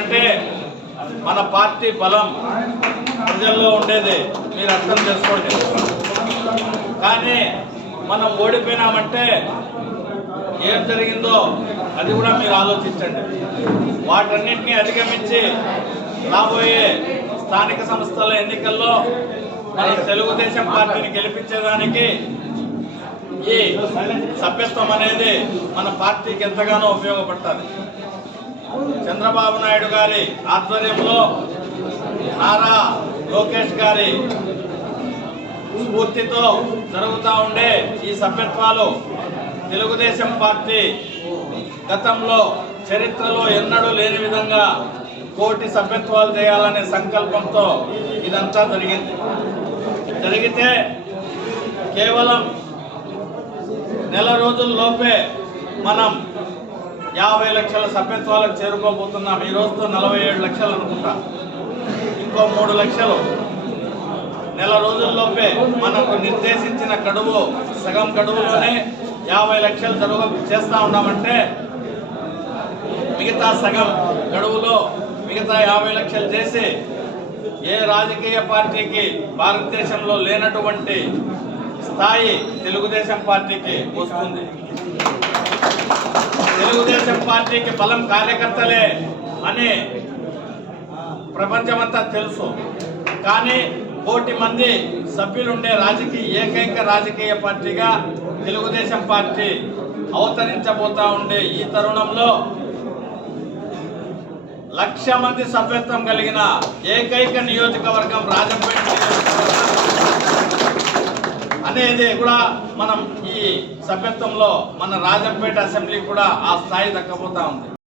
అంటే మన పార్టీ బలం ప్రజల్లో ఉండేది. మీరు అర్థం చేసుకోండి. కానీ మనం ఓడిపోయినామంటే ఏం జరిగిందో అది కూడా మీరు ఆలోచించండి. వాటన్నింటినీ అధిగమించి రాబోయే స్థానిక సంస్థల ఎన్నికల్లో మన తెలుగుదేశం పార్టీని గెలిపించేదానికి ఈ సభ్యత్వం అనేది మన పార్టీకి ఎంతగానో ఉపయోగపడుతుంది. చంద్రబాబు నాయుడు గారి ఆధ్వర్యంలో నారా లోకేష్ గారి స్ఫూర్తితో జరుగుతూ ఉండే ఈ సభ్యత్వాలు తెలుగుదేశం పార్టీ గతంలో చరిత్రలో ఎన్నడూ లేని విధంగా కోటి సభ్యత్వాలు చేయాలనే సంకల్పంతో ఇదంతా జరిగింది. జరిగితే కేవలం నెల రోజుల్లోపే మనం యాభై లక్షల సభ్యత్వాలకు చేరుకోబోతున్నాం. ఈ రోజుతో నలభై ఏడు లక్షలు అనుకుంటా. ఇంకో మూడు లక్షలు. నెల రోజుల్లోపే మనకు నిర్దేశించిన గడువు సగం గడువులోనే యాభై లక్షలు జరుగు చేస్తా ఉన్నామంటే మిగతా సగం గడువులో మిగతా యాభై లక్షలు చేసి ఏ రాజకీయ పార్టీకి భారతదేశంలో లేనటువంటి స్థాయి తెలుగుదేశం పార్టీకి వస్తుంది. తెలుగుదేశం పార్టీకి బలం కార్యకర్తలే అని ప్రపంచమంతా తెలుసు. కానీ కోటి మంది సభ్యులుండే రాజకీయ ఏకైక రాజకీయ పార్టీగా తెలుగుదేశం పార్టీ అవతరించబోతా ఉండే ఈ తరుణంలో లక్ష మంది సభ్యత్వం కలిగిన ఏకైక నియోజకవర్గం రాజంపేట. నియోజకవర్గం అనేది కూడా మనం ఈ సభ్యత్వంలో మన రాజంపేట అసెంబ్లీ కూడా ఆ స్థాయి దక్కపోతా ఉంది.